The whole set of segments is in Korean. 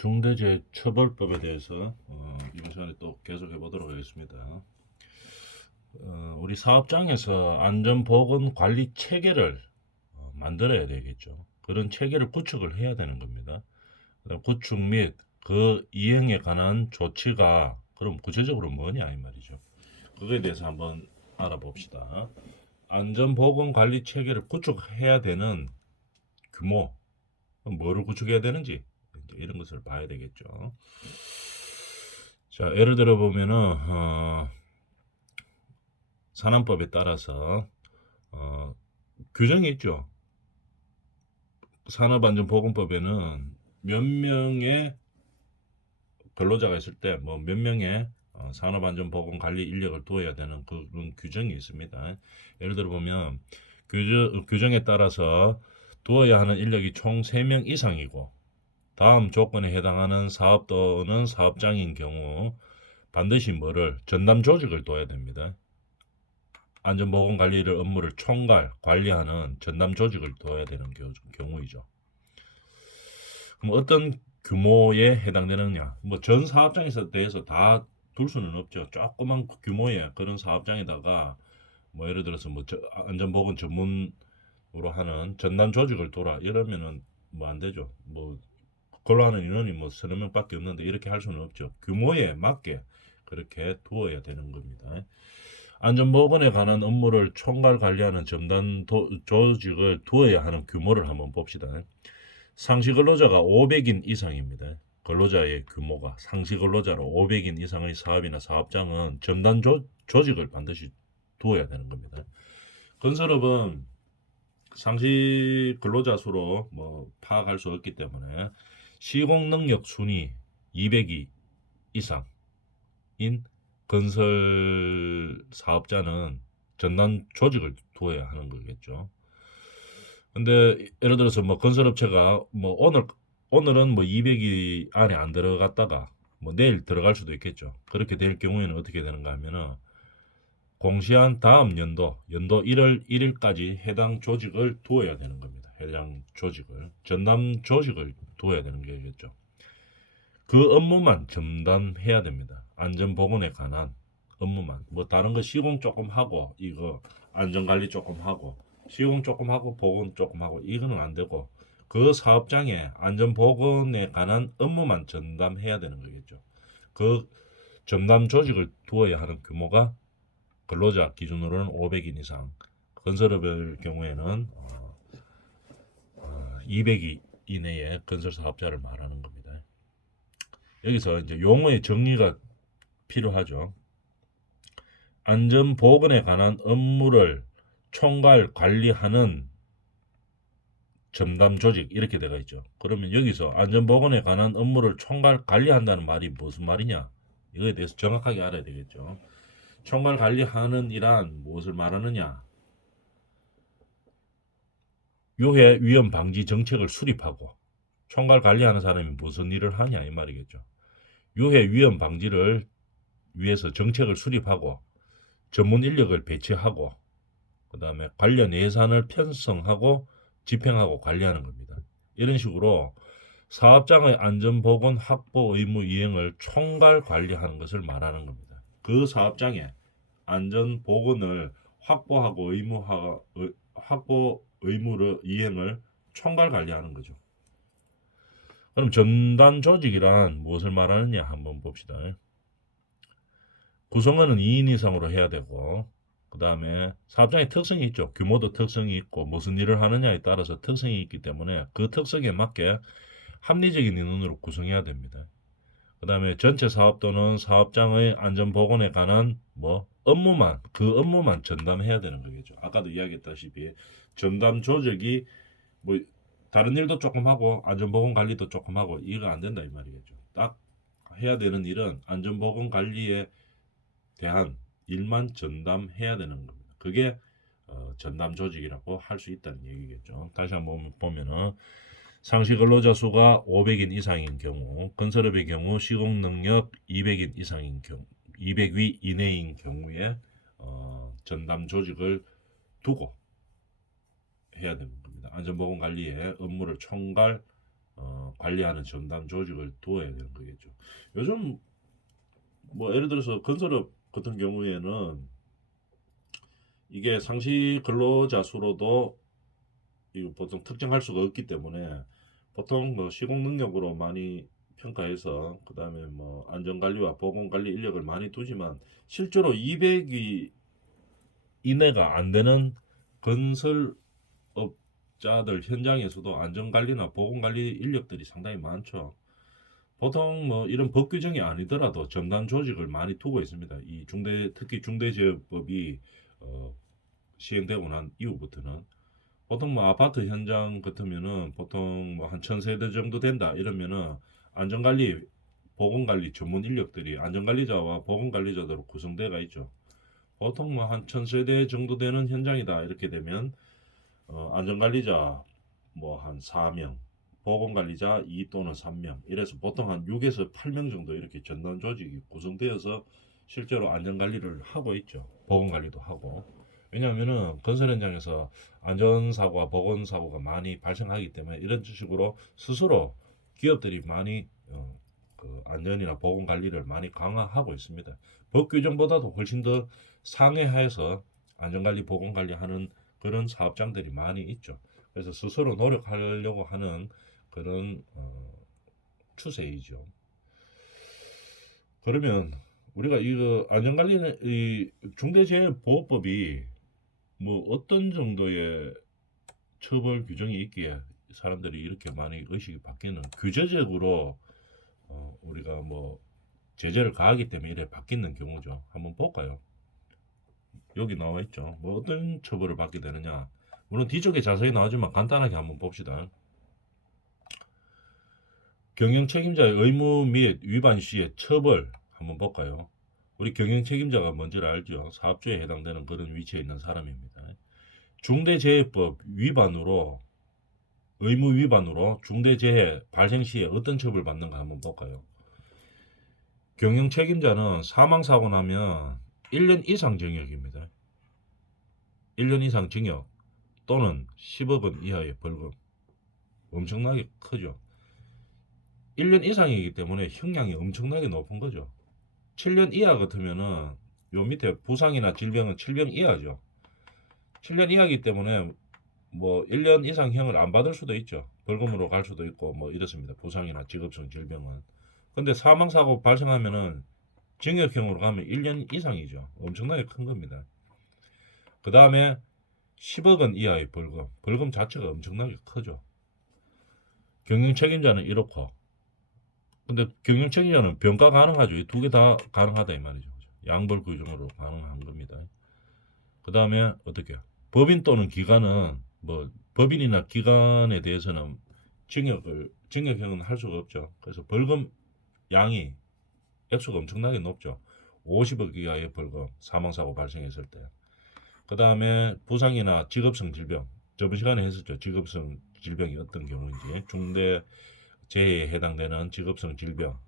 중대재해처벌법에 대해서 이번 시간에 또 계속 해보도록 하겠습니다. 우리 사업장에서 안전보건 관리 체계를 만들어야 되겠죠. 그런 체계를 구축을 해야 되는 겁니다. 구축 및 그 이행에 관한 조치가 그럼 구체적으로 뭐냐 이 말이죠. 그거에 대해서 한번 알아봅시다. 안전보건관리 체계를 구축해야 되는 규모, 뭐를 구축해야 되는지 이런 것을 봐야 되겠죠. 자, 예를 들어 보면은 산안법에 따라서 규정이 있죠. 산업안전보건법에는 몇 명의 근로자가 있을 때 뭐 몇 명의 산업안전보건관리 인력을 두어야 되는 그런 규정이 있습니다. 예를 들어 보면 규정에 따라서 두어야 하는 인력이 총 3명 이상이고 다음 조건에 해당하는 사업 또는 사업장인 경우 반드시 뭐를 전담 조직을 둬야 됩니다. 안전보건관리를 업무를 총괄 관리하는 전담 조직을 둬야 되는 경우이죠. 그럼 어떤 규모에 해당되느냐? 뭐 전 사업장에서 대해서 다 둘 수는 없죠. 조그만 규모의 그런 사업장에다가 뭐 예를 들어서 뭐 안전보건 전문으로 하는 전담 조직을 둬라 이러면은 뭐 안 되죠. 뭐 그걸로 하는 인원이 뭐 서너 명밖에 없는데 이렇게 할 수는 없죠. 규모에 맞게 그렇게 두어야 되는 겁니다. 안전보건에 관한 업무를 총괄 관리하는 전담 조직을 두어야 하는 규모를 한번 봅시다. 상시 근로자가 500인 이상입니다. 근로자의 규모가 상시 근로자로 500인 이상의 사업이나 사업장은 전담 조직을 반드시 두어야 되는 겁니다. 건설업은 상시 근로자 수로 뭐 파악할 수 없기 때문에 시공 능력 순위 200이 이상인 건설 사업자는 전담 조직을 두어야 하는 거겠죠. 근데 예를 들어서 뭐 건설업체가 뭐 오늘은 뭐 200이 안에 안 들어갔다가 뭐 내일 들어갈 수도 있겠죠. 그렇게 될 경우에는 어떻게 되는가 하면은 공시한 다음 연도 1월 1일까지 해당 조직을 두어야 되는 겁니다. 해당 조직을 전담 조직을 두어야 되는 게겠죠. 그 업무만 전담해야 됩니다. 안전보건에 관한 업무만. 뭐 다른 거 시공 조금 하고 이거 안전관리 조금 하고 시공 조금 하고 보건 조금 하고 이거는 안 되고 그 사업장에 안전보건에 관한 업무만 전담해야 되는 거겠죠. 그 전담 조직을 두어야 하는 규모가 근로자 기준으로는 500인 이상, 건설업의 경우에는 200인 이내의 건설 사업자를 말하는 겁니다. 여기서 이제 용어의 정리가 필요하죠. 안전보건에 관한 업무를 총괄 관리하는 전담 조직 이렇게 되어 있죠. 그러면 여기서 안전보건에 관한 업무를 총괄 관리한다는 말이 무슨 말이냐? 이거에 대해서 정확하게 알아야 되겠죠. 총괄 관리하는 이란 무엇을 말하느냐? 유해 위험 방지 정책을 수립하고 총괄 관리하는 사람이 무슨 일을 하냐 이 말이겠죠. 유해 위험 방지를 위해서 정책을 수립하고 전문 인력을 배치하고 그 다음에 관련 예산을 편성하고 집행하고 관리하는 겁니다. 이런 식으로 사업장의 안전보건 확보 의무 이행을 총괄 관리하는 것을 말하는 겁니다. 그 사업장에 안전보건을 확보하고 확보 의무를 이행을 총괄 관리하는 거죠. 그럼 전담 조직이란 무엇을 말하느냐 한번 봅시다. 구성원은 2인 이상으로 해야 되고 그 다음에 사업장의 특성이 있죠. 규모도 특성이 있고 무슨 일을 하느냐에 따라서 특성이 있기 때문에 그 특성에 맞게 합리적인 인원으로 구성해야 됩니다. 그 다음에 전체 사업 또는 사업장의 안전보건에 관한 뭐 업무만 전담해야 되는 거겠죠. 아까도 이야기했다시피 전담 조직이 뭐 다른 일도 조금 하고 안전보건 관리도 조금 하고 이거 안 된다 이 말이겠죠. 딱 해야 되는 일은 안전보건 관리에 대한 일만 전담해야 되는 겁니다. 그게 전담 조직이라고 할 수 있다는 얘기겠죠. 다시 한번 보면은 상시 근로자 수가 500인 이상인 경우, 건설업의 경우 시공 능력 200인 이상인 경우, 200위 이내인 경우에 전담 조직을 두고 해야 되는 겁니다. 안전보건 관리에 업무를 총괄 관리하는 전담 조직을 두어야 되는 거겠죠. 요즘 뭐 예를 들어서 건설업 같은 경우에는 이게 상시 근로자 수로도 이거 보통 특정할 수가 없기 때문에 보통 뭐 시공 능력으로 많이 평가해서 그다음에 뭐 안전관리와 보건관리 인력을 많이 두지만 실제로 200위 이내가 안 되는 건설업자들 현장에서도 안전관리나 보건관리 인력들이 상당히 많죠. 보통 뭐 이런 법 규정이 아니더라도 전담 조직을 많이 두고 있습니다. 이 특히 중대재해법이 시행되고 난 이후부터는 보통 뭐 아파트 현장 같으면은 보통 뭐 한 1000세대 정도 된다 이러면은 안전관리, 보건관리 전문 인력들이 안전관리자와 보건관리자들로 구성되어 있죠. 보통 뭐 한 1000세대 정도 되는 현장이다 이렇게 되면 안전관리자 뭐 한 4명, 보건관리자 2 또는 3명 이래서 보통 한 6에서 8명 정도 이렇게 전담 조직이 구성되어서 실제로 안전관리를 하고 있죠. 보건관리도 하고. 왜냐하면은 건설 현장에서 안전사고와 보건사고가 많이 발생하기 때문에 이런 식으로 스스로 기업들이 많이 그 안전이나 보건관리를 많이 강화하고 있습니다. 법 규정보다도 훨씬 더 상회하에서 안전관리, 보건관리하는 그런 사업장들이 많이 있죠. 그래서 스스로 노력하려고 하는 그런 추세이죠. 그러면 우리가 이거 안전관리는 이 중대재해보호법이 뭐 어떤 정도의 처벌 규정이 있기에 사람들이 이렇게 많이 의식이 바뀌는 규제적으로 우리가 뭐 제재를 가하기 때문에 이래 바뀌는 경우죠. 한번 볼까요? 여기 나와 있죠. 뭐 어떤 처벌을 받게 되느냐. 물론 뒤쪽에 자세히 나오지만 간단하게 한번 봅시다. 경영 책임자의 의무 및 위반 시의 처벌 한번 볼까요? 우리 경영 책임자가 뭔지를 알죠. 사업주에 해당되는 그런 위치에 있는 사람입니다. 중대재해법 위반으로 의무 위반으로 중대재해 발생 시에 어떤 처벌을 받는가 한번 볼까요? 경영 책임자는 사망사고 나면 1년 이상 징역입니다. 1년 이상 징역 또는 10억 원 이하의 벌금. 엄청나게 크죠. 1년 이상이기 때문에 형량이 엄청나게 높은 거죠. 7년 이하 같으면은 요 밑에 부상이나 질병은 7년 이하죠. 7년 이하이기 때문에 뭐 1년 이상 형을 안 받을 수도 있죠. 벌금으로 갈 수도 있고 뭐 이렇습니다. 부상이나 직업성 질병은. 근데 사망사고 발생하면은 징역형으로 가면 1년 이상이죠. 엄청나게 큰 겁니다. 그 다음에 10억 원 이하의 벌금. 벌금 자체가 엄청나게 크죠. 경영 책임자는 이렇고. 근데 경영 책임자는 병가 가능하죠. 이 두 개 다 가능하다 이 말이죠. 양벌 규정으로 가능한 겁니다. 그 다음에 어떻게? 법인 또는 기관은 뭐 법인이나 기관에 대해서는 징역형은 할 수가 없죠. 그래서 벌금 양이 액수가 엄청나게 높죠. 50억 이하의 벌금, 사망사고 발생했을 때. 그 다음에 부상이나 직업성 질병, 저번 시간에 했었죠. 직업성 질병이 어떤 경우인지, 중대재해에 해당되는 직업성 질병,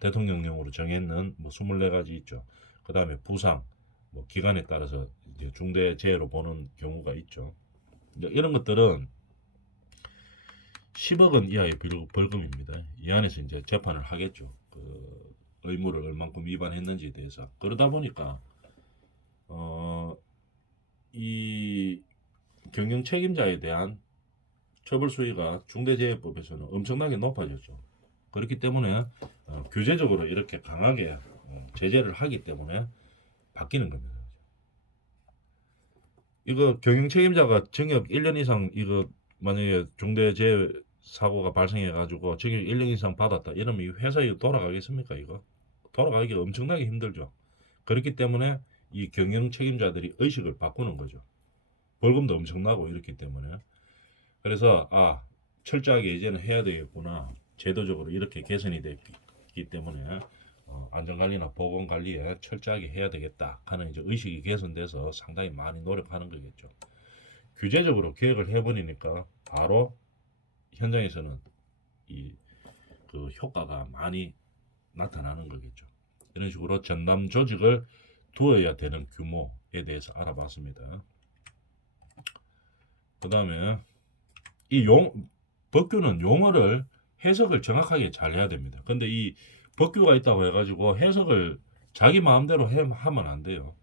대통령령으로 정했는 뭐 24가지 있죠. 그 다음에 부상, 뭐 기간에 따라서 이제 중대재해로 보는 경우가 있죠. 이런 것들은 10억 원 이하의 벌금입니다. 이 안에서 이제 재판을 하겠죠. 그 의무를 얼만큼 위반했는지에 대해서. 그러다 보니까 이 경영 책임자에 대한 처벌 수위가 중대재해법에서는 엄청나게 높아졌죠. 그렇기 때문에 규제적으로 이렇게 강하게 제재를 하기 때문에 바뀌는 겁니다. 이거 경영 책임자가 징역 1년 이상 이거 만약에 중대재해 사고가 발생해 가지고 징역 1년 이상 받았다 이러면 이 회사에 돌아가겠습니까? 이거 돌아가기가 엄청나게 힘들죠. 그렇기 때문에 이 경영 책임자들이 의식을 바꾸는 거죠. 벌금도 엄청나고 이렇기 때문에. 그래서 철저하게 이제는 해야 되겠구나. 제도적으로 이렇게 개선이 됐기 때문에 안전관리나 보건관리에 철저하게 해야 되겠다 하는 이제 의식이 개선돼서 상당히 많이 노력하는 거겠죠. 규제적으로 계획을 해버리니까 바로 현장에서는 그 효과가 많이 나타나는 거겠죠. 이런 식으로 전담 조직을 두어야 되는 규모에 대해서 알아봤습니다. 그 다음에 법규는 용어를 해석을 정확하게 잘 해야 됩니다. 근데 이 법규가 있다고 해가지고 해석을 자기 마음대로 하면 안 돼요.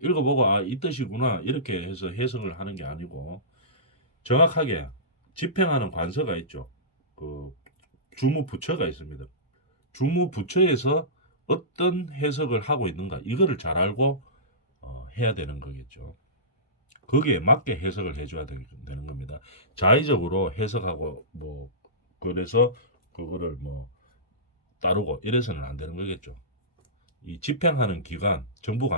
읽어보고 아, 이 뜻이구나 이렇게 해서 해석을 하는 게 아니고 정확하게 집행하는 관서가 있죠. 그 주무부처가 있습니다. 주무부처에서 어떤 해석을 하고 있는가 이거를 잘 알고 해야 되는 거겠죠. 거기에 맞게 해석을 해줘야 되는 겁니다. 자의적으로 해석하고 뭐 그래서 그거를 뭐 따르고 이래서는 안 되는 거겠죠. 이 집행하는 기관, 정부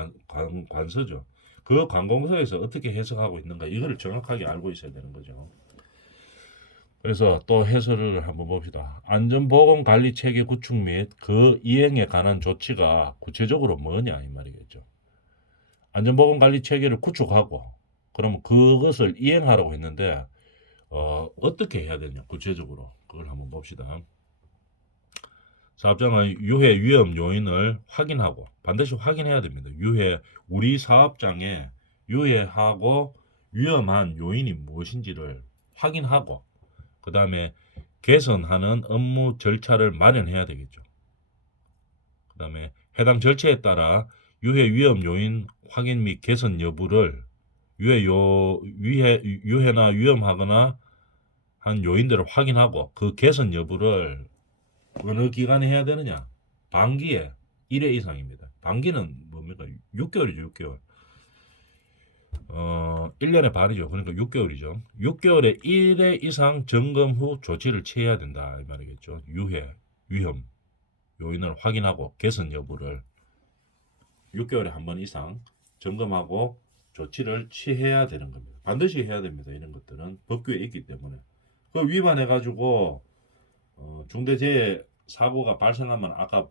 관서죠. 그 관공서에서 어떻게 해석하고 있는가 이거를 정확하게 알고 있어야 되는 거죠. 그래서 또 해설을 한번 봅시다. 안전보건관리체계 구축 및 그 이행에 관한 조치가 구체적으로 뭐냐 이 말이겠죠. 안전보건관리체계를 구축하고 그러면 그것을 이행하라고 했는데 어떻게 해야 되냐 구체적으로 그걸 한번 봅시다. 사업장의 유해 위험 요인을 확인하고 반드시 확인해야 됩니다. 우리 사업장에 유해하고 위험한 요인이 무엇인지를 확인하고 그 다음에 개선하는 업무 절차를 마련해야 되겠죠. 그 다음에 해당 절차에 따라 유해 위험 요인 확인 및 개선 여부를 유해나 위험하거나 한 요인들을 확인하고 그 개선 여부를 어느 기간에 해야 되느냐? 반기에 1회 이상입니다. 반기는 뭡니까? 6개월이죠, 6개월. 1년에 반이죠. 그러니까 6개월이죠. 6개월에 1회 이상 점검 후 조치를 취해야 된다. 이 말이겠죠. 유해, 위험, 요인을 확인하고 개선 여부를 6개월에 한 번 이상 점검하고 조치를 취해야 되는 겁니다. 반드시 해야 됩니다. 이런 것들은 법규에 있기 때문에. 그 위반해가지고 중대재해 사고가 발생하면 아까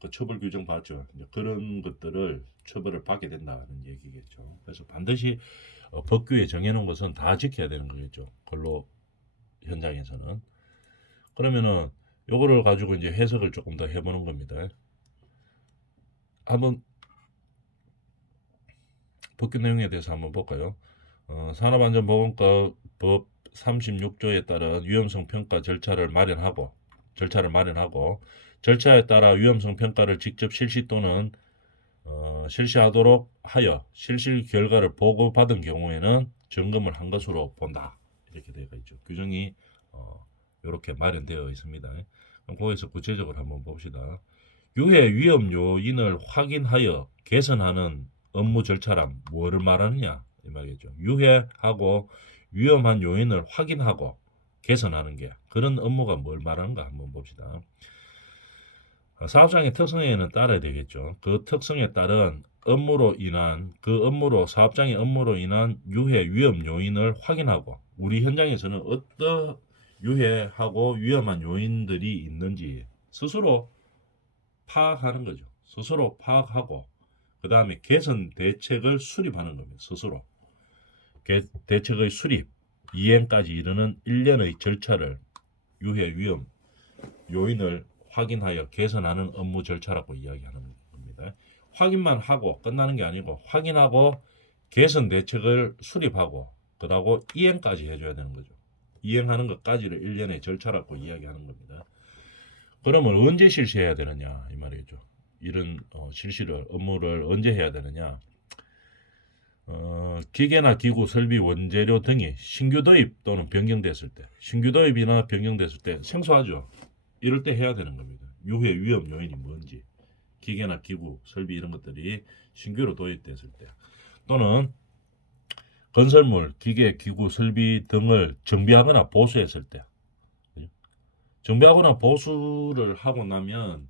그 처벌 규정 봤죠. 이제 그런 것들을 처벌을 받게 된다는 얘기겠죠. 그래서 반드시 법규에 정해놓은 것은 다 지켜야 되는 거겠죠. 근로 현장에서는. 그러면은 요거를 가지고 이제 해석을 조금 더 해보는 겁니다. 한번 법규 내용에 대해서 한번 볼까요? 산업안전보건법 36조에 따른 위험성 평가 절차를 마련하고 절차에 따라 위험성 평가를 직접 실시 또는 실시하도록 하여 실시 결과를 보고받은 경우에는 점검을 한 것으로 본다. 이렇게 되어 있죠. 규정이 이렇게 마련되어 있습니다. 그럼 거기서 구체적으로 한번 봅시다. 유해 위험 요인을 확인하여 개선하는 업무 절차란 뭐를 말하느냐 이 말이죠. 유해하고 위험한 요인을 확인하고 개선하는 게 그런 업무가 뭘 말하는가 한번 봅시다. 사업장의 특성에는 따라야 되겠죠. 그 특성에 따른 사업장의 업무로 인한 유해 위험 요인을 확인하고 우리 현장에서는 어떤 유해하고 위험한 요인들이 있는지 스스로 파악하는 거죠. 스스로 파악하고 그 다음에 개선 대책을 수립하는 겁니다. 스스로 대책의 수립, 이행까지 이르는 일련의 절차를 유해 위험 요인을 확인하여 개선하는 업무 절차라고 이야기하는 겁니다. 확인만 하고 끝나는 게 아니고 확인하고 개선 대책을 수립하고 그러고 이행까지 해줘야 되는 거죠. 이행하는 것까지를 일련의 절차라고 이야기하는 겁니다. 그러면 언제 실시해야 되느냐 이 말이죠. 이런 업무를 언제 해야 되느냐? 기계나 기구, 설비, 원재료 등이 신규 도입 또는 변경됐을 때, 신규 도입이나 변경됐을 때 생소하죠. 이럴 때 해야 되는 겁니다. 유해 위험 요인이 뭔지, 기계나 기구, 설비 이런 것들이 신규로 도입됐을 때, 또는 건설물, 기계, 기구, 설비 등을 정비하거나 보수했을 때, 정비하거나 보수를 하고 나면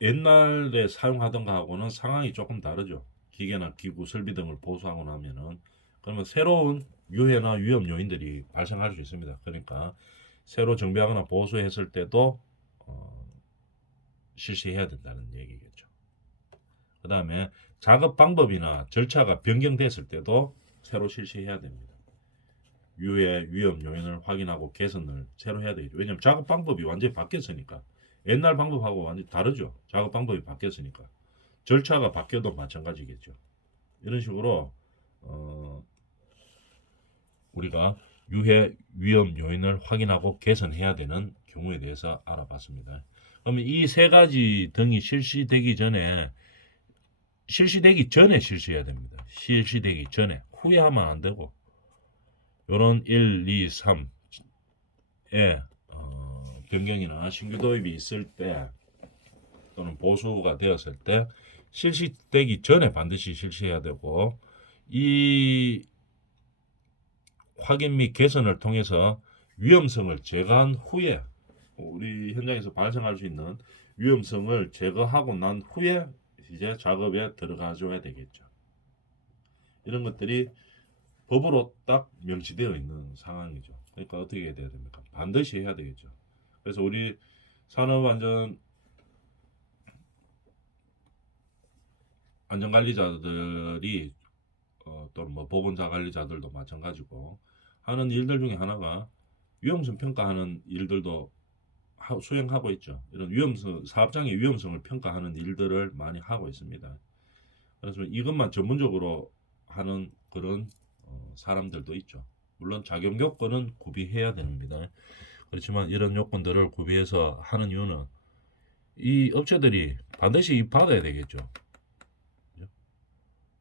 옛날에 사용하던 거하고는 상황이 조금 다르죠. 기계나 기구, 설비 등을 보수하고 나면은 그러면 새로운 유해나 위험 요인들이 발생할 수 있습니다. 그러니까 새로 정비하거나 보수했을 때도 실시해야 된다는 얘기겠죠. 그 다음에 작업 방법이나 절차가 변경됐을 때도 새로 실시해야 됩니다. 유해 위험 요인을 확인하고 개선을 새로 해야 되겠죠. 왜냐하면 작업 방법이 완전히 바뀌었으니까 옛날 방법하고 완전히 다르죠. 작업 방법이 바뀌었으니까 절차가 바뀌어도 마찬가지겠죠. 이런 식으로 우리가 유해 위험 요인을 확인하고 개선해야 되는 경우에 대해서 알아봤습니다. 그러면 이 세 가지 등이 실시되기 전에 실시해야 됩니다. 실시되기 전에 후에 하면 안 되고 요런 1, 2, 3에 변경이나 신규 도입이 있을 때 또는 보수가 되었을 때 실시되기 전에 반드시 실시해야 되고 이 확인 및 개선을 통해서 위험성을 제거한 후에 우리 현장에서 발생할 수 있는 위험성을 제거하고 난 후에 이제 작업에 들어가 줘야 되겠죠. 이런 것들이 법으로 딱 명시되어 있는 상황이죠. 그러니까 어떻게 해야 됩니까? 반드시 해야 되겠죠. 그래서 우리 안전관리자들이 또는 뭐 보건사 관리자들도 마찬가지고 하는 일들 중에 하나가 위험성 평가하는 일들도 수행하고 있죠. 이런 사업장의 위험성을 평가하는 일들을 많이 하고 있습니다. 그래서 이것만 전문적으로 하는 그런 사람들도 있죠. 물론 자격 요건은 구비해야 됩니다. 그렇지만 이런 요건들을 구비해서 하는 이유는 이 업체들이 반드시 받아야 되겠죠.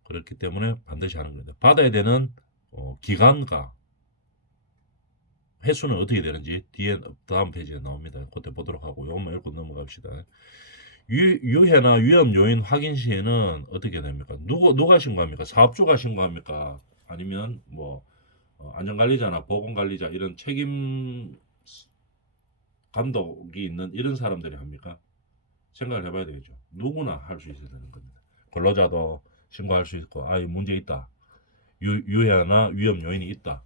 그렇기 때문에 반드시 하는 겁니다. 받아야 되는 기간과 횟수는 어떻게 되는지 뒤에 다음 페이지에 나옵니다. 그때 보도록 하고 이것만 읽고 넘어갑시다. 유해나 위험 요인 확인 시에는 어떻게 됩니까? 누가 신고합니까? 사업주가 신고합니까? 아니면 뭐 안전관리자나 보건관리자 이런 책임 감독이 있는 이런 사람들이 합니까? 생각을 해봐야 되겠죠. 누구나 할 수 있어야 되는 겁니다. 근로자도 신고할 수 있고 문제 있다. 유해나 위험 요인이 있다.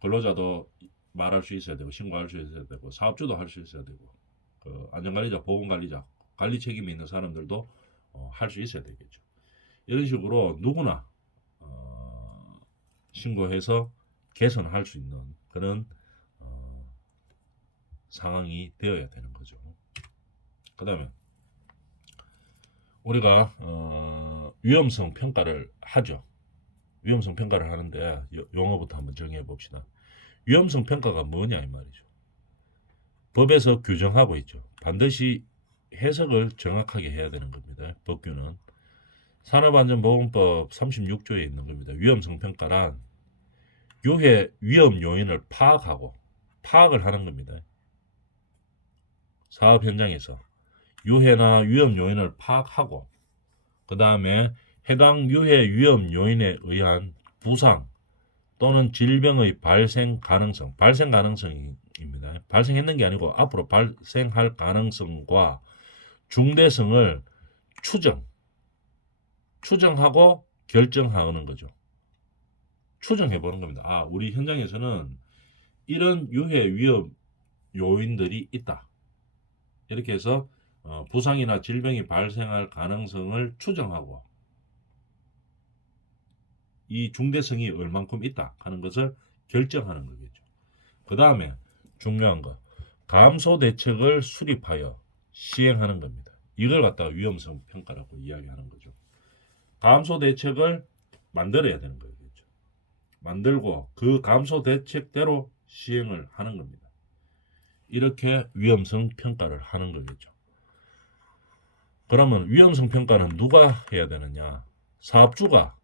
근로자도 말할 수 있어야 되고 신고할 수 있어야 되고 사업주도 할 수 있어야 되고 안전관리자, 보건관리자, 관리 책임이 있는 사람들도 할 수 있어야 되겠죠. 이런 식으로 누구나 신고해서 개선할 수 있는 그런 상황이 되어야 되는 거죠. 그 다음에 우리가 위험성 평가를 하죠. 위험성 평가를 하는데 용어부터 한번 정해 봅시다. 위험성 평가가 뭐냐 이 말이죠. 법에서 규정하고 있죠. 반드시 해석을 정확하게 해야 되는 겁니다. 법규는 산업안전보건법 36조에 있는 겁니다. 위험성 평가란 유해 위험 요인을 파악을 하는 겁니다. 사업 현장에서 유해나 위험 요인을 파악하고 그 다음에 해당 유해 위험 요인에 의한 부상 또는 질병의 발생 가능성입니다. 발생했는 게 아니고 앞으로 발생할 가능성과 중대성을 추정하고 결정하는 거죠. 추정해 보는 겁니다. 우리 현장에서는 이런 유해 위험 요인들이 있다. 이렇게 해서 부상이나 질병이 발생할 가능성을 추정하고 이 중대성이 얼만큼 있다 하는 것을 결정하는 거겠죠. 그 다음에 중요한 거 감소 대책을 수립하여 시행하는 겁니다. 이걸 갖다가 위험성 평가라고 이야기하는 거죠. 감소 대책을 만들어야 되는 거겠죠. 만들고 그 감소 대책대로 시행을 하는 겁니다. 이렇게 위험성 평가를 하는 거겠죠. 그러면 위험성 평가는 누가 해야 되느냐? 사업주가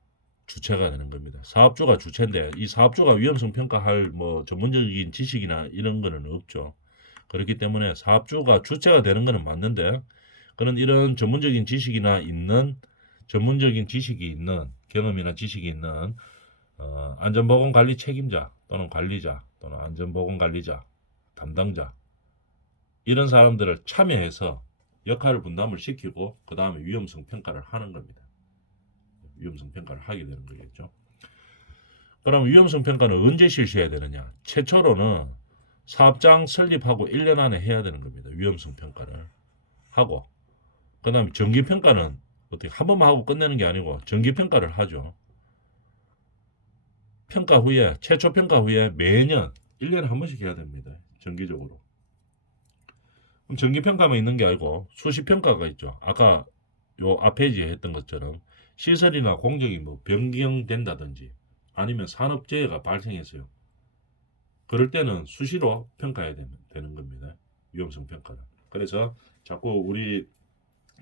주체가 되는 겁니다. 사업주가 주체인데 이 사업주가 위험성 평가할 뭐 전문적인 지식이나 이런 거는 없죠. 그렇기 때문에 사업주가 주체가 되는 거는 맞는데 그런 이런 전문적인 지식이 있는 경험이나 지식이 있는 안전보건관리 책임자 또는 관리자 또는 안전보건관리자 담당자 이런 사람들을 참여해서 역할을 분담을 시키고 그 다음에 위험성 평가를 하는 겁니다. 위험성 평가를 하게 되는 거겠죠. 그럼 위험성 평가는 언제 실시해야 되느냐? 최초로는 사업장 설립하고 1년 안에 해야 되는 겁니다. 위험성 평가를 하고 그 다음에 정기 평가는 어떻게 한 번만 하고 끝내는 게 아니고 정기 평가를 하죠. 최초 평가 후에 매년 1년에 한 번씩 해야 됩니다. 정기적으로. 그럼 정기 평가만 있는 게 아니고 수시 평가가 있죠. 아까 요 앞페이지에 했던 것처럼 시설이나 공정이 뭐 변경된다든지 아니면 산업재해가 발생했어요. 그럴 때는 수시로 평가해야 되는 겁니다. 위험성 평가를. 그래서 자꾸 우리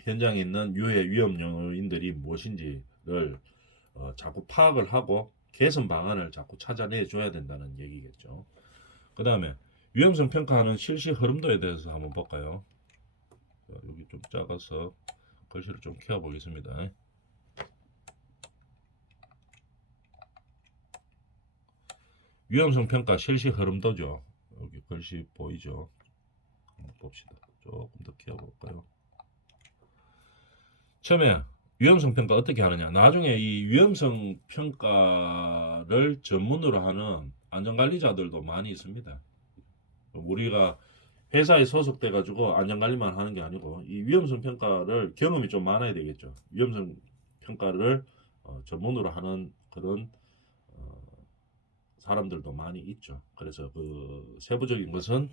현장에 있는 유해 위험 요인들이 무엇인지를 자꾸 파악을 하고 개선 방안을 자꾸 찾아내 줘야 된다는 얘기겠죠. 그 다음에 위험성 평가하는 실시 흐름도에 대해서 한번 볼까요? 여기 좀 작아서 글씨를 좀 키워보겠습니다. 위험성 평가 실시 흐름도죠. 여기 글씨 보이죠? 한번 봅시다. 조금 더 키워볼까요? 처음에 위험성 평가 어떻게 하느냐? 나중에 이 위험성 평가를 전문으로 하는 안전관리자들도 많이 있습니다. 우리가 회사에 소속돼 가지고 안전관리만 하는 게 아니고 이 위험성 평가를 경험이 좀 많아야 되겠죠. 위험성 평가를 전문으로 하는 그런 사람들도 많이 있죠. 그래서 그 세부적인 것은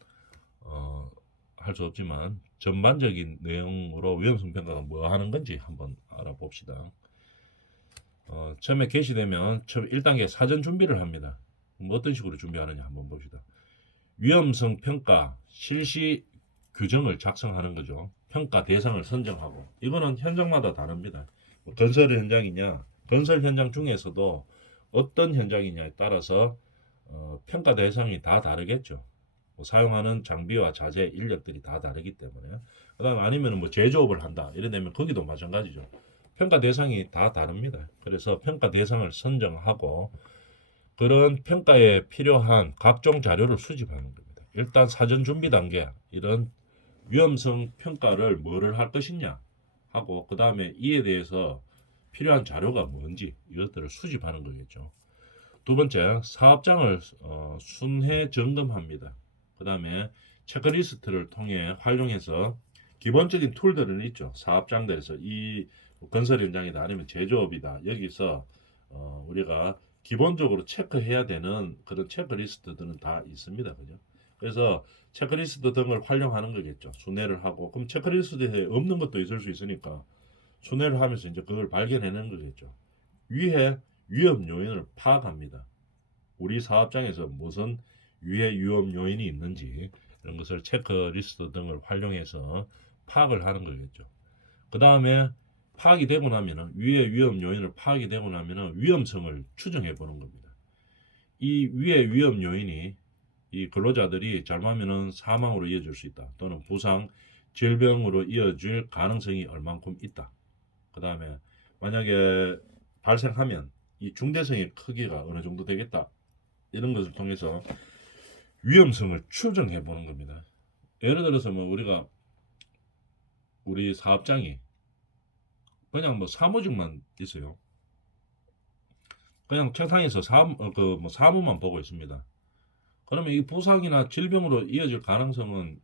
할 수 없지만 전반적인 내용으로 위험성 평가가 뭐 하는 건지 한번 알아봅시다. 처음에 개시되면 1단계 사전 준비를 합니다. 뭐 어떤 식으로 준비하느냐 한번 봅시다. 위험성 평가 실시 규정을 작성하는 거죠. 평가 대상을 선정하고 이거는 현장마다 다릅니다. 건설 현장이냐 건설 현장 중에서도 어떤 현장이냐에 따라서 평가 대상이 다 다르겠죠. 사용하는 장비와 자재, 인력들이 다 다르기 때문에. 그다음 아니면 뭐 제조업을 한다. 이래 되면 거기도 마찬가지죠. 평가 대상이 다 다릅니다. 그래서 평가 대상을 선정하고 그런 평가에 필요한 각종 자료를 수집하는 겁니다. 일단 사전 준비 단계 이런 위험성 평가를 뭐를 할 것이냐 하고 그 다음에 이에 대해서 필요한 자료가 뭔지 이것들을 수집하는 거겠죠. 두 번째, 사업장을 순회 점검합니다. 그 다음에 체크리스트를 통해 활용해서 기본적인 툴들은 있죠. 사업장들에서 이 건설 현장이다 아니면 제조업이다 여기서 우리가 기본적으로 체크해야 되는 그런 체크리스트들은 다 있습니다. 그죠? 그래서 체크리스트 등을 활용하는 거겠죠. 순회를 하고 그럼 체크리스트에 없는 것도 있을 수 있으니까 순회를 하면서 이제 그걸 발견해내는 거겠죠. 위해 위험 요인을 파악합니다. 우리 사업장에서 무슨 위해 위험 요인이 있는지 이런 것을 체크리스트 등을 활용해서 파악을 하는 거겠죠. 그 다음에 파악이 되고 나면은 위해 위험 요인을 파악이 되고 나면은 위험성을 추정해 보는 겁니다. 이 위해 위험 요인이 이 근로자들이 잘못하면은 사망으로 이어질 수 있다. 또는 부상, 질병으로 이어질 가능성이 얼만큼 있다. 그 다음에 만약에 발생하면 이 중대성의 크기가 어느 정도 되겠다. 이런 것을 통해서 위험성을 추정해 보는 겁니다. 예를 들어서 뭐 우리 사업장이 그냥 뭐 사무직만 있어요. 그냥 책상에서 사무만 보고 있습니다. 그러면 이 부상이나 질병으로 이어질 가능성은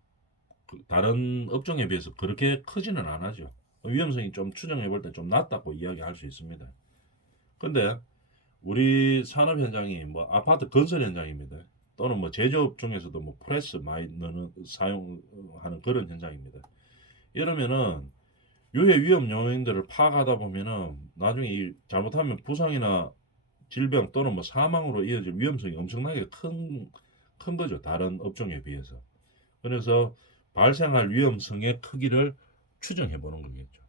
다른 업종에 비해서 그렇게 크지는 않아죠. 위험성이 좀 추정해 볼 때 좀 낮다고 이야기할 수 있습니다. 근데 우리 산업 현장이 뭐 아파트 건설 현장입니다. 또는 뭐 제조업 중에서도 뭐 프레스 많이 사용하는 그런 현장입니다. 이러면은 유해 위험 요인들을 파악하다 보면은 나중에 잘못하면 부상이나 질병 또는 뭐 사망으로 이어질 위험성이 엄청나게 큰 거죠. 다른 업종에 비해서. 그래서 발생할 위험성의 크기를 추정해 보는 거겠죠.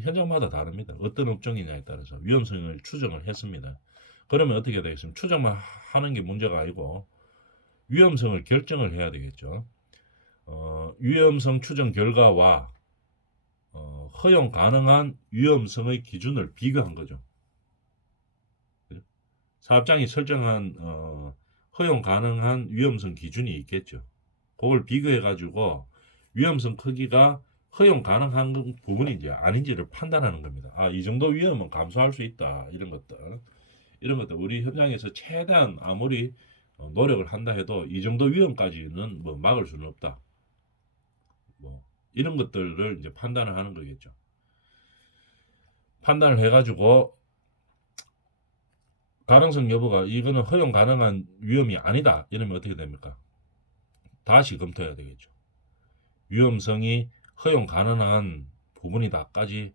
현장마다 다릅니다. 어떤 업종이냐에 따라서 위험성을 추정을 했습니다. 그러면 어떻게 되겠습니까? 추정만 하는 게 문제가 아니고 위험성을 결정을 해야 되겠죠. 위험성 추정 결과와 허용 가능한 위험성의 기준을 비교한 거죠. 그죠? 사업장이 설정한 허용 가능한 위험성 기준이 있겠죠. 그걸 비교해 가지고 위험성 크기가 허용 가능한 부분인지 아닌지를 판단하는 겁니다. 이 정도 위험은 감수할 수 있다. 이런 것들 우리 현장에서 최대한 아무리 노력을 한다 해도 이 정도 위험까지는 뭐 막을 수는 없다. 뭐 이런 것들을 이제 판단을 하는 거겠죠. 판단을 해가지고 가능성 여부가 이거는 허용 가능한 위험이 아니다. 이러면 어떻게 됩니까? 다시 검토해야 되겠죠. 위험성이 허용 가능한 부분이다까지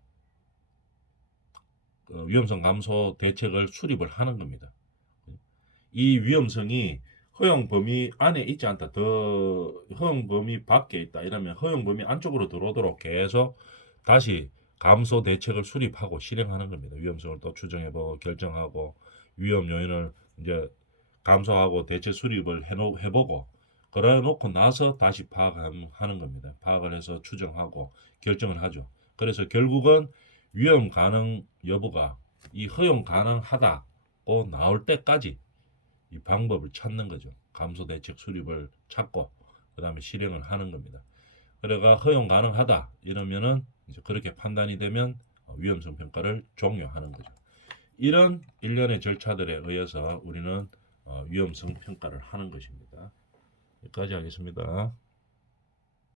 위험성 감소 대책을 수립을 하는 겁니다. 이 위험성이 허용 범위 안에 있지 않다. 더 허용 범위 밖에 있다. 이러면 허용 범위 안쪽으로 들어오도록 계속 다시 감소 대책을 수립하고 실행하는 겁니다. 위험성을 또 추정해보고 결정하고 위험 요인을 이제 감소하고 대책 수립을 해보고 그래 놓고 나서 다시 파악하는 겁니다. 파악을 해서 추정하고 결정을 하죠. 그래서 결국은 위험 가능 여부가 이 허용 가능하다고 나올 때까지 이 방법을 찾는 거죠. 감소 대책 수립을 찾고 그 다음에 실행을 하는 겁니다. 그래가 허용 가능하다 이러면은 이제 그렇게 판단이 되면 위험성 평가를 종료하는 거죠. 이런 일련의 절차들에 의해서 우리는 위험성 평가를 하는 것입니다. 여기까지 하겠습니다.